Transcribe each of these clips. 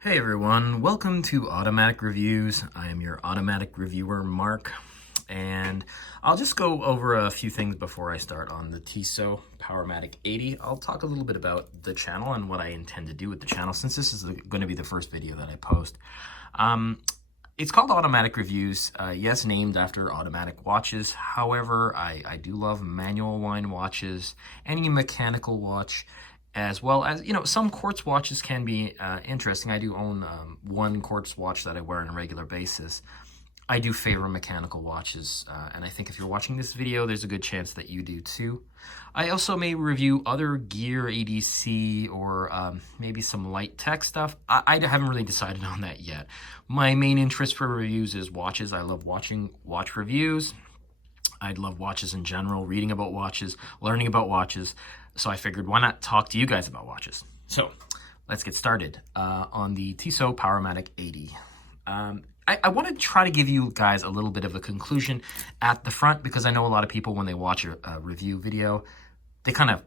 Hey everyone, welcome to Automatic Reviews. I am your automatic reviewer, Mark, and I'll just go over a few things before I start on the Tissot Powermatic 80. I'll talk a little bit about the channel and what I intend to do with the channel, since this is going to be the first video that I post. It's called Automatic Reviews, yes, named after automatic watches. However, I do love manual wind watches, any mechanical watch, as well as, some quartz watches can be interesting. I do own one quartz watch that I wear on a regular basis. I do favor mechanical watches, and I think if you're watching this video, there's a good chance that you do too. I also may review other gear, ADC, or maybe some light tech stuff. I haven't really decided on that yet. My main interest for reviews is watches. I love watching watch reviews. I love watches in general, reading about watches, learning about watches. So I figured, why not talk to you guys about watches? So let's get started on the Tissot Powermatic 80. I want to try to give you guys a little bit of a conclusion at the front, because I know a lot of people, when they watch a review video, they kind of,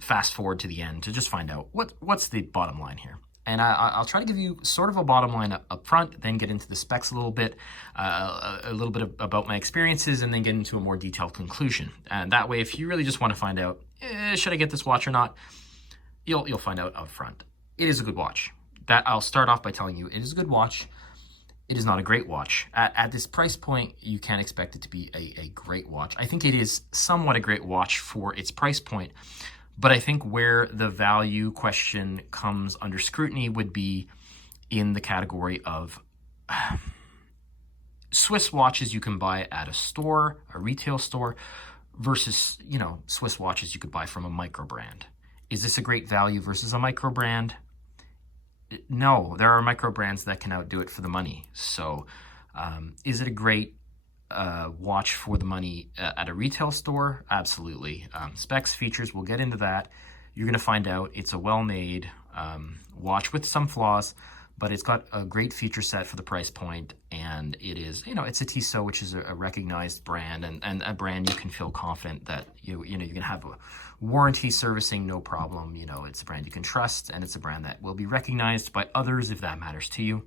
fast forward to the end to just find out what's the bottom line here. And I'll try to give you sort of a bottom line up front, then get into the specs a little bit about my experiences, and then get into a more detailed conclusion. And that way, if you really just want to find out, should I get this watch or not, you'll find out up front. It is a good watch. That I'll start off by telling you, it is a good watch. It is not a great watch. At this price point, you can't expect it to be a great watch. I think it is somewhat a great watch for its price point, but I think where the value question comes under scrutiny would be in the category of Swiss watches you can buy at a store, a retail store, versus, Swiss watches you could buy from a micro brand. Is this a great value versus a micro brand? No, there are micro brands that can outdo it for the money. So is it a great watch for the money at a retail store? Absolutely. Specs, features, we'll get into that. You're going to find out it's a well-made watch with some flaws, but it's got a great feature set for the price point, and it is, it's a Tissot, which is a recognized brand, and a brand you can feel confident that you can have a warranty servicing, no problem. It's a brand you can trust, and it's a brand that will be recognized by others if that matters to you.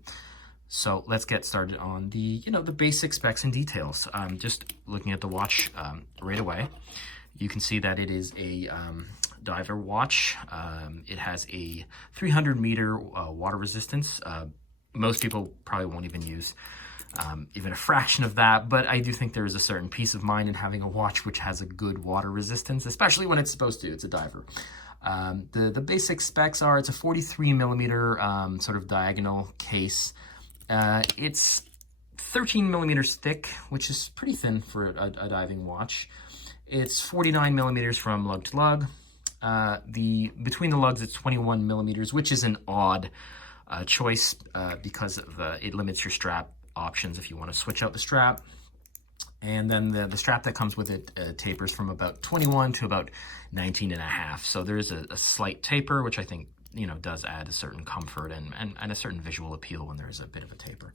So let's get started on the basic specs and details. Just looking at the watch right away, you can see that it is a diver watch. It has a 300-meter water resistance. Most people probably won't even use even a fraction of that, but I do think there is a certain peace of mind in having a watch which has a good water resistance, especially when it's supposed to. It's a diver. The basic specs are, it's a 43-millimeter sort of diagonal case. It's 13 millimeters thick, which is pretty thin for a diving watch. It's 49 millimeters from lug to lug. Between the lugs, it's 21 millimeters, which is an odd choice because it limits your strap options if you want to switch out the strap. And then the strap that comes with it tapers from about 21 to about 19 and a half. So there's a slight taper, which I think does add a certain comfort and a certain visual appeal when there's a bit of a taper.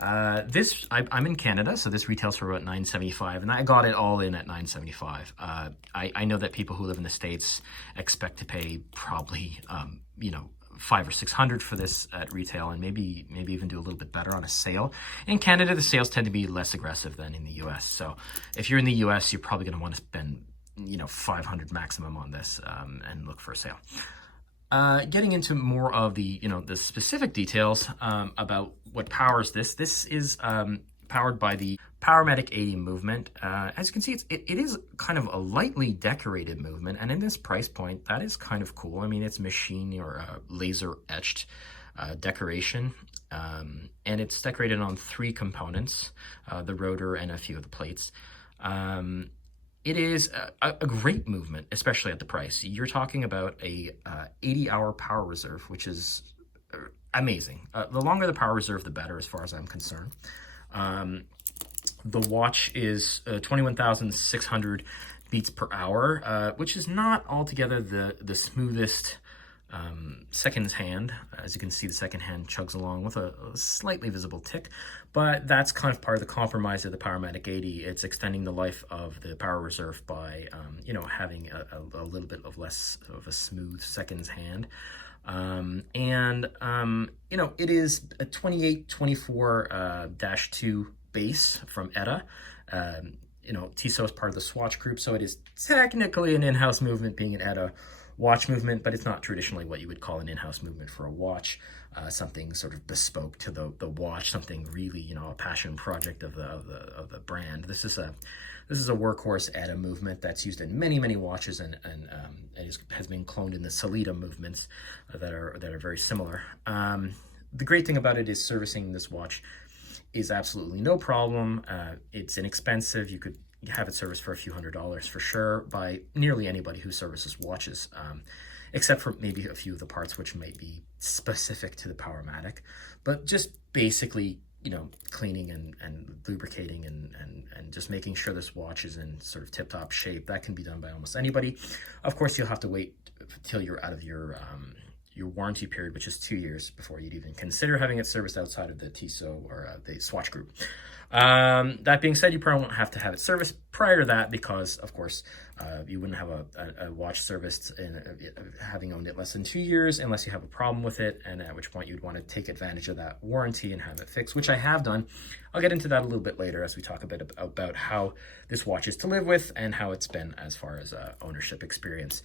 I'm in Canada, so this retails for about $975, and I got it all in at $975. I know that people who live in the States expect to pay probably, $500 or $600 for this at retail, and maybe even do a little bit better on a sale. In Canada, the sales tend to be less aggressive than in the US. So if you're in the US, you're probably going to want to spend, $500 maximum on this, and look for a sale. Getting into more of the, the specific details about what powers this. This is powered by the Powermatic 80 movement. As you can see, it is kind of a lightly decorated movement, and in this price point, that is kind of cool. I mean, it's machine or laser etched decoration, and it's decorated on 3 components, the rotor and a few of the plates. It is a great movement, especially at the price. You're talking about a 80-hour power reserve, which is amazing. The longer the power reserve, the better, as far as I'm concerned. The watch is 21,600 beats per hour, which is not altogether the smoothest second hand. As you can see, the second hand chugs along with a slightly visible tick, but that's kind of part of the compromise of the Powermatic 80. It's extending the life of the power reserve by, having a little bit of less of a smooth seconds hand. You know, it is a 2824-2 base from ETA. You know, Tissot is part of the Swatch group, so it is technically an in-house movement, being an ETA watch movement, but it's not traditionally what you would call an in-house movement for a watch. Something sort of bespoke to the watch, something really, you know, a passion project of the brand. This is a workhorse ETA movement that's used in many watches, and has been cloned in the Solita movements that are very similar. The great thing about it is servicing this watch is absolutely no problem. It's inexpensive. You could have it serviced for a few $100s for sure by nearly anybody who services watches, except for maybe a few of the parts which might be specific to the Powermatic. But just basically, you know, cleaning and lubricating and just making sure this watch is in sort of tip-top shape, that can be done by almost anybody. Of course, you'll have to wait till you're out of your warranty period, which is 2 years, before you'd even consider having it serviced outside of the Tissot or the Swatch group. That being said, you probably won't have to have it serviced prior to that, because of course you wouldn't have a watch serviced having owned it less than 2 years, unless you have a problem with it, and at which point you'd want to take advantage of that warranty and have it fixed, which I have done. I'll get into that a little bit later as we talk a bit about how this watch is to live with and how it's been as far as ownership experience.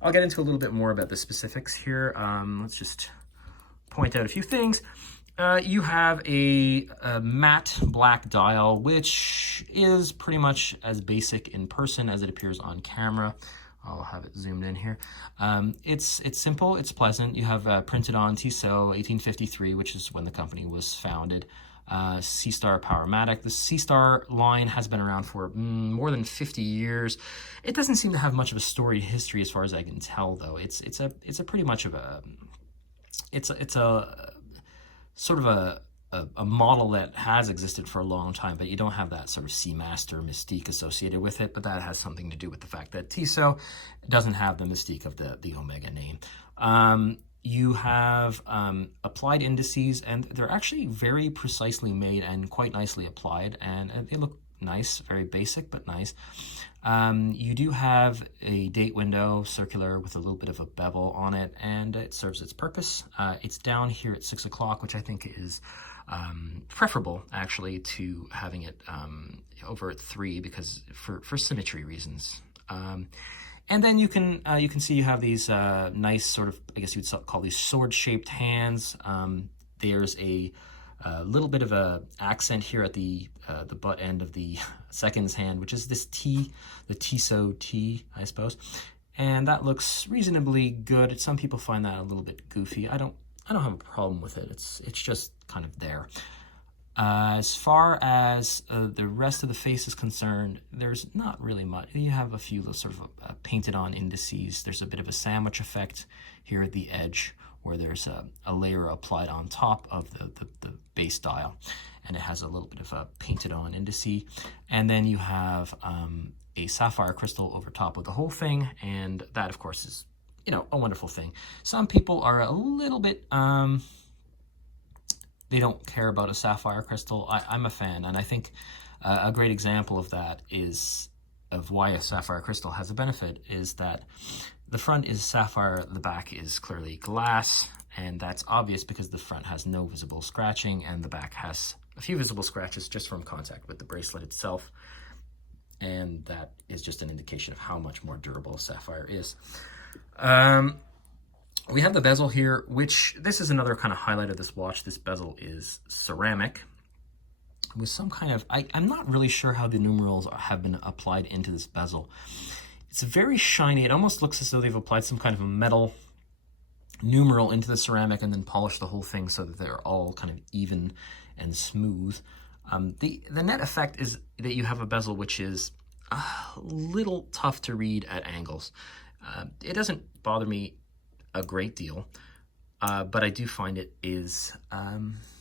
I'll get into a little bit more about the specifics here. Let's just point out a few things. You have a matte black dial, which is pretty much as basic in person as it appears on camera. I'll have it zoomed in here. It's simple, it's pleasant. You have printed on Tissot 1853, which is when the company was founded. Seastar Powermatic. The Seastar line has been around for more than 50 years. It doesn't seem to have much of a storied history as far as I can tell, though. It's a pretty much of a sort of a model that has existed for a long time, but you don't have that sort of Seamaster mystique associated with it. But that has something to do with the fact that Tissot doesn't have the mystique of the Omega name. You have applied indices, and they're actually very precisely made and quite nicely applied, and they look nice, very basic, but nice. You do have a date window, circular, with a little bit of a bevel on it, and it serves its purpose. It's down here at 6 o'clock, which I think is preferable, actually, to having it over at 3, because for symmetry reasons. And then you can see you have these nice sort of, I guess you'd call these sword-shaped hands. There's a little bit of a accent here at the butt end of the seconds hand, which is this T, the Tissot T, I suppose. And that looks reasonably good. Some people find that a little bit goofy. I don't have a problem with it. It's just kind of there. As far as the rest of the face is concerned, there's not really much. You have a few sort of painted on indices. There's a bit of a sandwich effect here at the edge, where there's a layer applied on top of the base dial, and it has a little bit of a painted on indice. And then you have a sapphire crystal over top of the whole thing, and that of course is, you know, a wonderful thing. Some people are a little bit they don't care about a sapphire crystal. I'm a fan, and I think a great example of that is of why a sapphire crystal has a benefit is that the front is sapphire, the back is clearly glass, and that's obvious because the front has no visible scratching and the back has a few visible scratches just from contact with the bracelet itself, and that is just an indication of how much more durable a sapphire is. We have the bezel here, which this is another kind of highlight of this watch. This bezel is ceramic with some kind of, I'm not really sure how the numerals have been applied into this bezel. It's very shiny. It almost looks as though they've applied some kind of a metal numeral into the ceramic and then polished the whole thing so that they're all kind of even and smooth. The net effect is that you have a bezel which is a little tough to read at angles. It doesn't bother me a great deal, but I do find it is,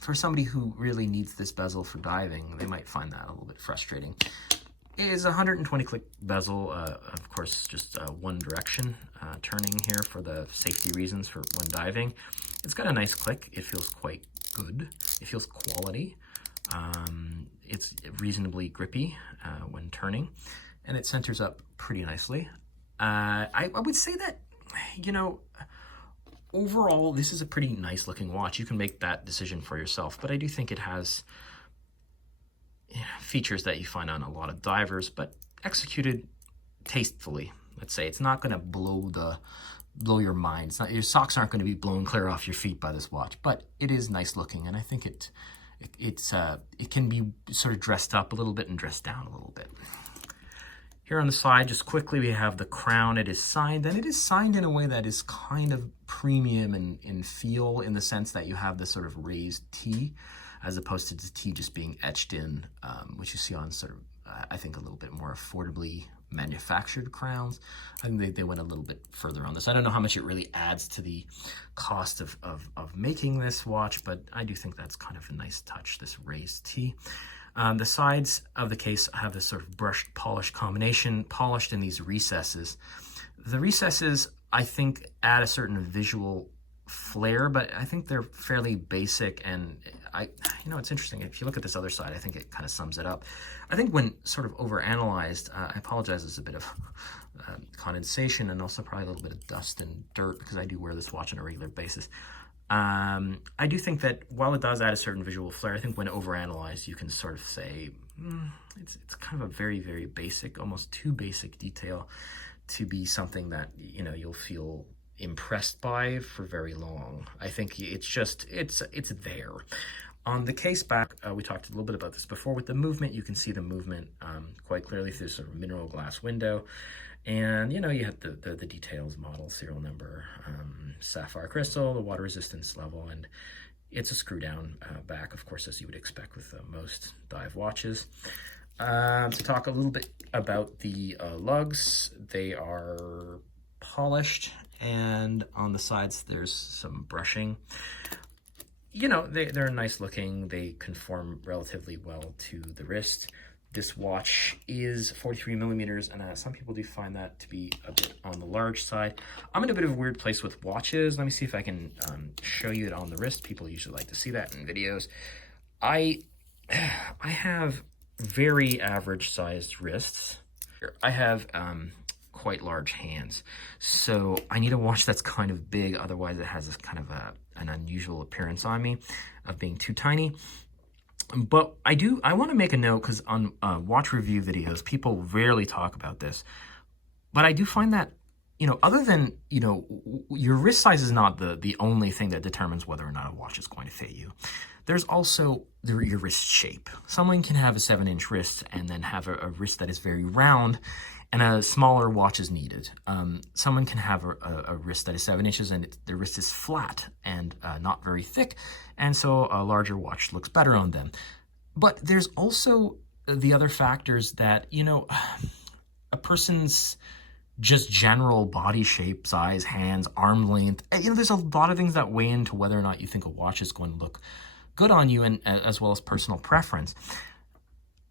for somebody who really needs this bezel for diving, they might find that a little bit frustrating. It is a 120 click bezel, of course, just one direction turning here for the safety reasons for when diving. It's got a nice click. It feels quite good. It feels quality. It's reasonably grippy when turning, and it centers up pretty nicely. I would say that, you know, overall, this is a pretty nice looking watch. You can make that decision for yourself, but I do think it has features that you find on a lot of divers, but executed tastefully. Let's say it's not going to blow your mind. It's not, your socks aren't going to be blown clear off your feet by this watch, but it is nice looking, and I think it can be sort of dressed up a little bit and dressed down a little bit. Here on the side, just quickly, we have the crown. It is signed, and it is signed in a way that is kind of premium in feel, in the sense that you have this sort of raised T, as opposed to the T just being etched in, which you see on sort of, I think, a little bit more affordably manufactured crowns. I think they went a little bit further on this. I don't know how much it really adds to the cost of making this watch, but I do think that's kind of a nice touch, this raised T. The sides of the case have this sort of brushed polish combination, polished in these recesses. The recesses, I think, add a certain visual flair, but I think they're fairly basic, and it's interesting. If you look at this other side, I think it kind of sums it up. I think when sort of overanalyzed, I apologize, there's a bit of condensation and also probably a little bit of dust and dirt because I do wear this watch on a regular basis. I do think that while it does add a certain visual flair, I think when overanalyzed, you can sort of say it's kind of a very, very basic, almost too basic detail to be something that, you'll feel impressed by for very long. I think it's there. On the case back, we talked a little bit about this before. With the movement, you can see the movement quite clearly through sort of mineral glass window. And, you have the details, model, serial number, sapphire crystal, the water resistance level, and it's a screw down back, of course, as you would expect with most dive watches. To talk a little bit about the lugs, they are polished, and on the sides there's some brushing. They're nice looking. They conform relatively well to the wrist. This watch is 43 millimeters, and some people do find that to be a bit on the large side. I'm in a bit of a weird place with watches. Let me see if I can show you it on the wrist. People usually like to see that in videos. I have very average sized wrists. I have quite large hands, so I need a watch that's kind of big. Otherwise, it has this kind of an unusual appearance on me of being too tiny. But I want to make a note, because on watch review videos, people rarely talk about this. But I do find that, other than, your wrist size is not the only thing that determines whether or not a watch is going to fit you. There's also your wrist shape. Someone can have a 7-inch wrist and then have a wrist that is very round, and a smaller watch is needed. Someone can have a wrist that is 7 inches and their wrist is flat and not very thick, and so a larger watch looks better on them. But there's also the other factors that, a person's just general body shape, size, hands, arm length. There's a lot of things that weigh into whether or not you think a watch is going to look good on you, and as well as personal preference.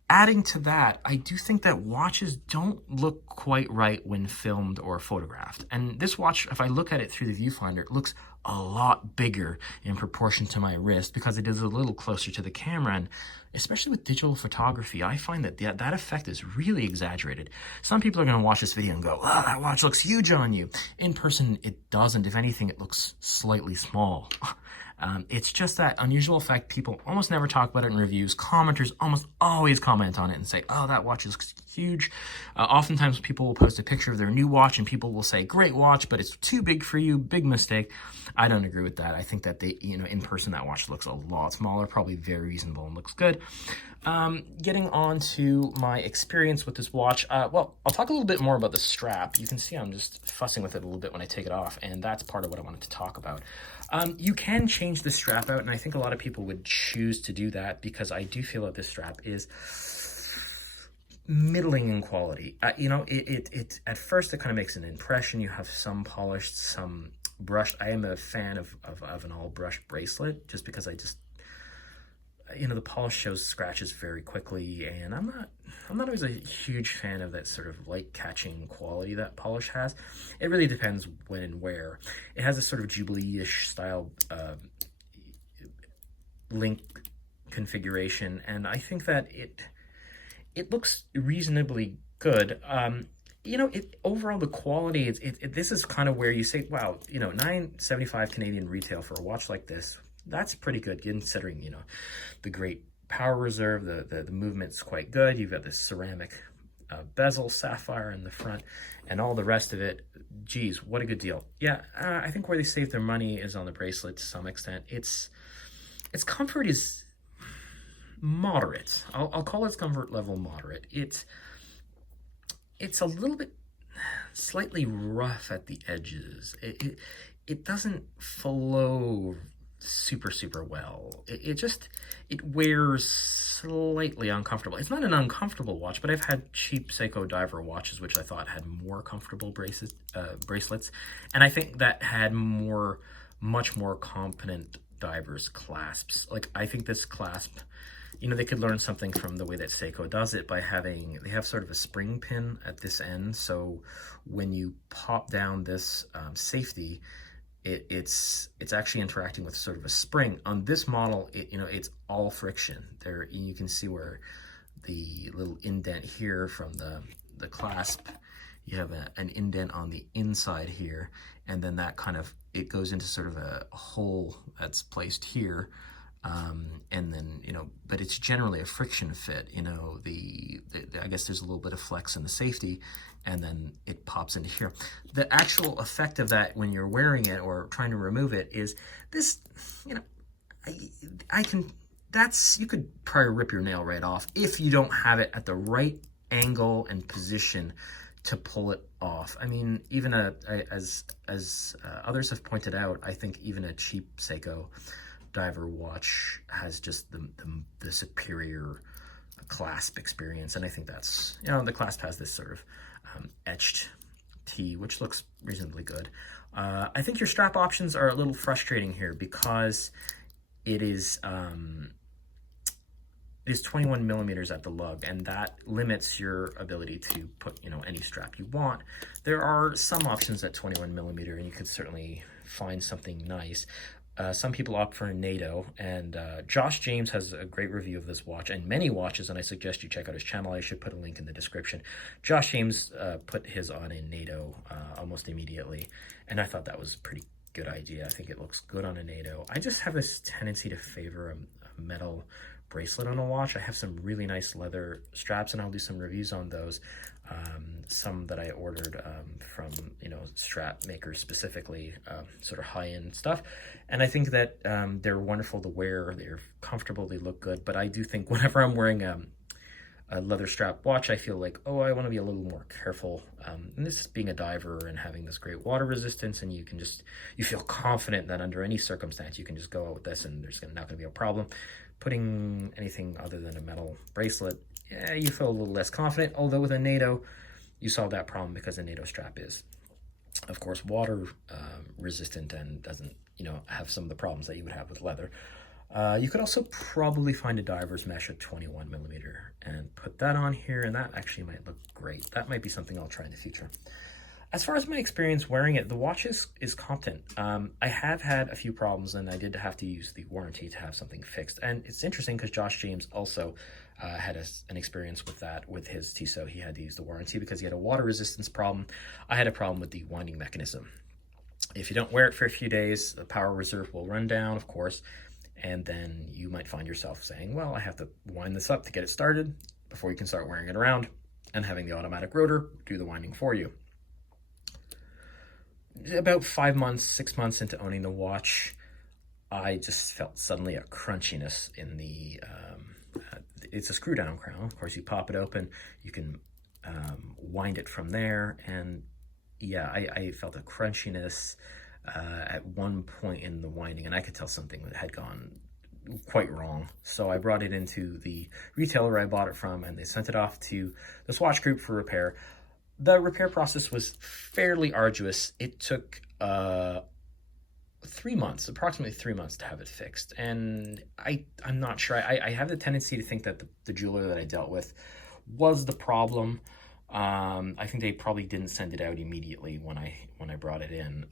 Adding to that, I do think that watches don't look quite right when filmed or photographed. And this watch, if I look at it through the viewfinder, it looks a lot bigger in proportion to my wrist because it is a little closer to the camera. And especially with digital photography, I find that that effect is really exaggerated. Some people are going to watch this video and go, "Oh, that watch looks huge on you." In person, it doesn't. If anything, it looks slightly small. It's just that unusual effect. People almost never talk about it in reviews. Commenters almost always comment on it and say, "Oh, that watch is huge." Oftentimes people will post a picture of their new watch and people will say, "Great watch, but it's too big for you. Big mistake." I don't agree with that. I think that in person, that watch looks a lot smaller, probably very reasonable and looks good. Getting on to my experience with this watch. Well, I'll talk a little bit more about the strap. You can see I'm just fussing with it a little bit when I take it off, and that's part of what I wanted to talk about. You can change the strap out, and I think a lot of people would choose to do that because I do feel that this strap is middling in quality. It at first it kind of makes an impression. You have some polished, some brushed. I am a fan of an all brushed bracelet just because the polish shows scratches very quickly, and I'm not always a huge fan of that sort of light catching quality that polish has. It really depends when and where. It has a sort of Jubilee-ish style link configuration, and I think that it looks reasonably good. overall the quality, this is kind of where you say, wow, $9.75 Canadian retail for a watch like this, that's pretty good considering, the great power reserve, the movement's quite good. You've got this ceramic bezel sapphire in the front and all the rest of it. Geez, what a good deal. Yeah, I think where they save their money is on the bracelet to some extent. Its comfort is moderate. I'll call its comfort level moderate. It's a little bit slightly rough at the edges. It doesn't flow super well. It wears slightly uncomfortable. It's not an uncomfortable watch, but I've had cheap Seiko diver watches which I thought had more comfortable bracelets, and I think that had much more competent divers clasps. Like, I think this clasp, they could learn something from the way that Seiko does it by they have sort of a spring pin at this end, so when you pop down this safety, it's actually interacting with sort of a spring. On this model, it's all friction. There, you can see where the little indent here from the clasp, you have an indent on the inside here, and then that it goes into sort of a hole that's placed here. And then, but it's generally a friction fit, I guess there's a little bit of flex in the safety, and then it pops into here. The actual effect of that when you're wearing it or trying to remove it is this, you could probably rip your nail right off if you don't have it at the right angle and position to pull it off. I mean, even as others have pointed out, I think even a cheap Seiko diver watch has just the superior clasp experience, and I think that's, the clasp has this sort of etched T, which looks reasonably good. I think your strap options are a little frustrating here because it is 21 millimeters at the lug, and that limits your ability to put any strap you want. There are some options at 21 millimeter, and you could certainly find something nice. Some people opt for a NATO, and Josh James has a great review of this watch and many watches, and I suggest you check out his channel. I should put a link in the description. Josh James put his on in NATO almost immediately, and I thought that was a pretty good idea. I think it looks good on a NATO. I just have this tendency to favor a metal bracelet on a watch. I have some really nice leather straps, and I'll do some reviews on those. Some that I ordered from strap makers specifically, sort of high-end stuff, and I think that they're wonderful to wear. They're comfortable, they look good, but I do think whenever I'm wearing a leather strap watch, I feel like, oh, I want to be a little more careful. And this being a diver and having this great water resistance, and you feel confident that under any circumstance you can just go out with this and there's not going to be a problem. Putting anything other than a metal bracelet, yeah, you feel a little less confident, although with a NATO, you solve that problem because a NATO strap is, of course, water resistant and doesn't, have some of the problems that you would have with leather. You could also probably find a diver's mesh at 21 millimeter and put that on here, and that actually might look great. That might be something I'll try in the future. As far as my experience wearing it, the watch is competent. I have had a few problems, and I did have to use the warranty to have something fixed. And it's interesting because Josh James also had an experience with that with his Tissot. He had to use the warranty because he had a water resistance problem. I had a problem with the winding mechanism. If you don't wear it for a few days, the power reserve will run down, of course, and then you might find yourself saying, well, I have to wind this up to get it started before you can start wearing it around, and having the automatic rotor do the winding for you. About 5 months, 6 months into owning the watch, I just felt suddenly a crunchiness in the, it's a screw down crown. Of course, you pop it open, you can wind it from there. And yeah, I felt a crunchiness at one point in the winding, and I could tell something had gone quite wrong. So I brought it into the retailer I bought it from, and they sent it off to the Swatch Group for repair. The repair process was fairly arduous. It took 3 months, approximately 3 months to have it fixed. And I'm not sure. I have the tendency to think that the jeweler that I dealt with was the problem. I think they probably didn't send it out immediately when I brought it in,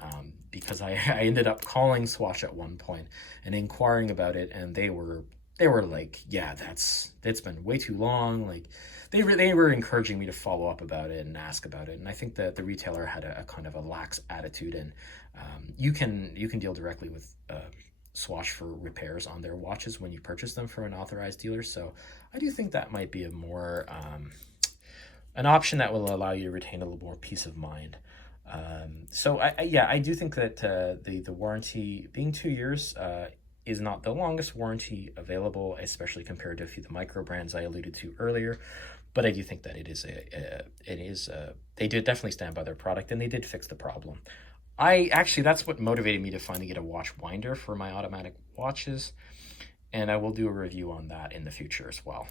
because I ended up calling Swatch at one point and inquiring about it, and they were they were like, yeah, it's been way too long. Like they were encouraging me to follow up about it and ask about it. And I think that the retailer had a kind of a lax attitude, and you can deal directly with Swatch for repairs on their watches when you purchase them from an authorized dealer. So I do think that might be a more an option that will allow you to retain a little more peace of mind. So I do think that the warranty being 2 years is not the longest warranty available, especially compared to a few of the micro brands I alluded to earlier. But I do think that they did definitely stand by their product, and they did fix the problem. That's what motivated me to finally get a watch winder for my automatic watches, and I will do a review on that in the future as well.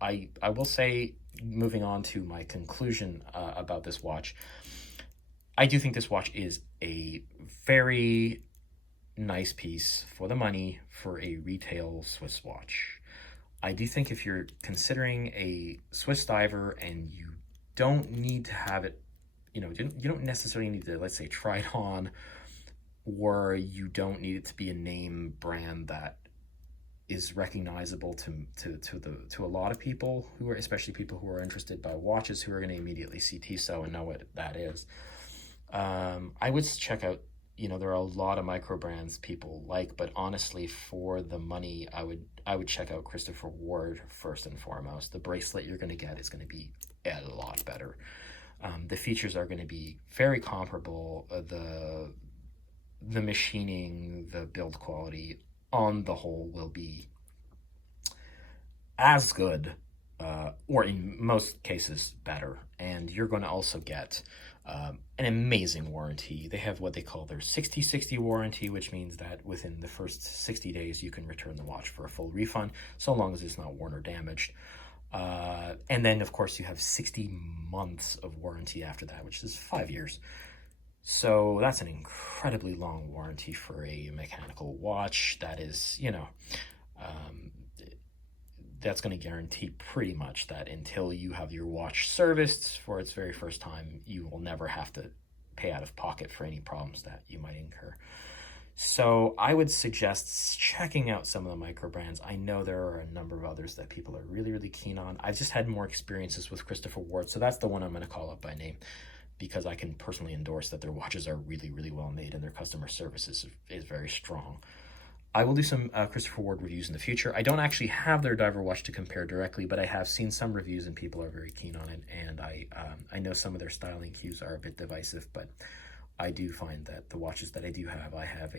I will say, moving on to my conclusion about this watch, I do think this watch is a very nice piece for the money for a retail Swiss watch. I do think if you're considering a Swiss diver and you don't need to have it, you don't necessarily need to, let's say, try it on, or you don't need it to be a name brand that is recognizable to a lot of people especially people who are interested by watches, who are going to immediately see Tissot and know what that is. I would check out, there are a lot of micro brands people like, but honestly, for the money, I would check out Christopher Ward first and foremost. The bracelet you're going to get is going to be a lot better. The features are going to be very comparable. The machining, the build quality on the whole will be as good, or in most cases better. And you're going to also get an amazing warranty. They have what they call their 60/60 warranty, which means that within the first 60 days you can return the watch for a full refund, so long as it's not worn or damaged. And then, of course, you have 60 months of warranty after that, which is 5 years. So that's an incredibly long warranty for a mechanical watch. That is, that's going to guarantee pretty much that until you have your watch serviced for its very first time, you will never have to pay out of pocket for any problems that you might incur. So I would suggest checking out some of the micro brands. I know there are a number of others that people are really, really keen on. I've just had more experiences with Christopher Ward, so that's the one I'm going to call up by name, because I can personally endorse that their watches are really, really well made and their customer service is very strong. I will do some Christopher Ward reviews in the future. I don't actually have their diver watch to compare directly, but I have seen some reviews and people are very keen on it. And I know some of their styling cues are a bit divisive, but I do find that the watches that I do have, I have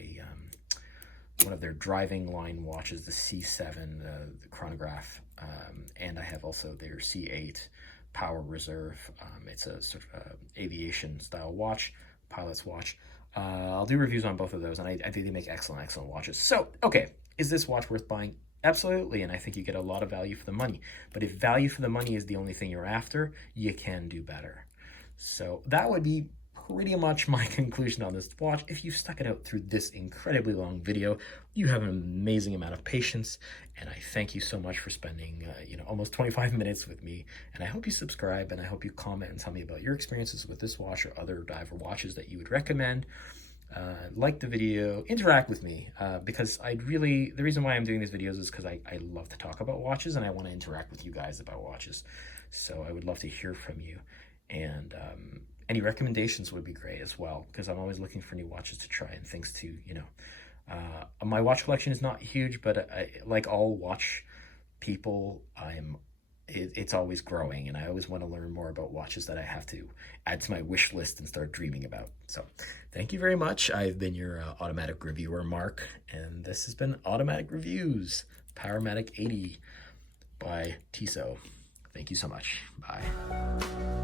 one of their driving line watches, the C7, the chronograph, and I have also their C8 Power Reserve. It's a sort of aviation style watch, pilot's watch. I'll do reviews on both of those, and I think they make excellent watches. So, okay, is this watch worth buying? Absolutely, and I think you get a lot of value for the money. But if value for the money is the only thing you're after, you can do better. So that would be pretty much my conclusion on this watch. If you've stuck it out through this incredibly long video, you have an amazing amount of patience, and I thank you so much for spending almost 25 minutes with me. And I hope you subscribe, and I hope you comment and tell me about your experiences with this watch or other diver watches that you would recommend. Like the video, interact with me, because the reason why I'm doing these videos is because I love to talk about watches, and I want to interact with you guys about watches. So I would love to hear from you, and any recommendations would be great as well, because I'm always looking for new watches to try and things to, my watch collection is not huge, but like all watch people, it's always growing, and I always want to learn more about watches that I have to add to my wish list and start dreaming about. So thank you very much. I've been your automatic reviewer, Mark, and this has been Automatic Reviews, Powermatic 80 by Tissot. Thank you so much. Bye.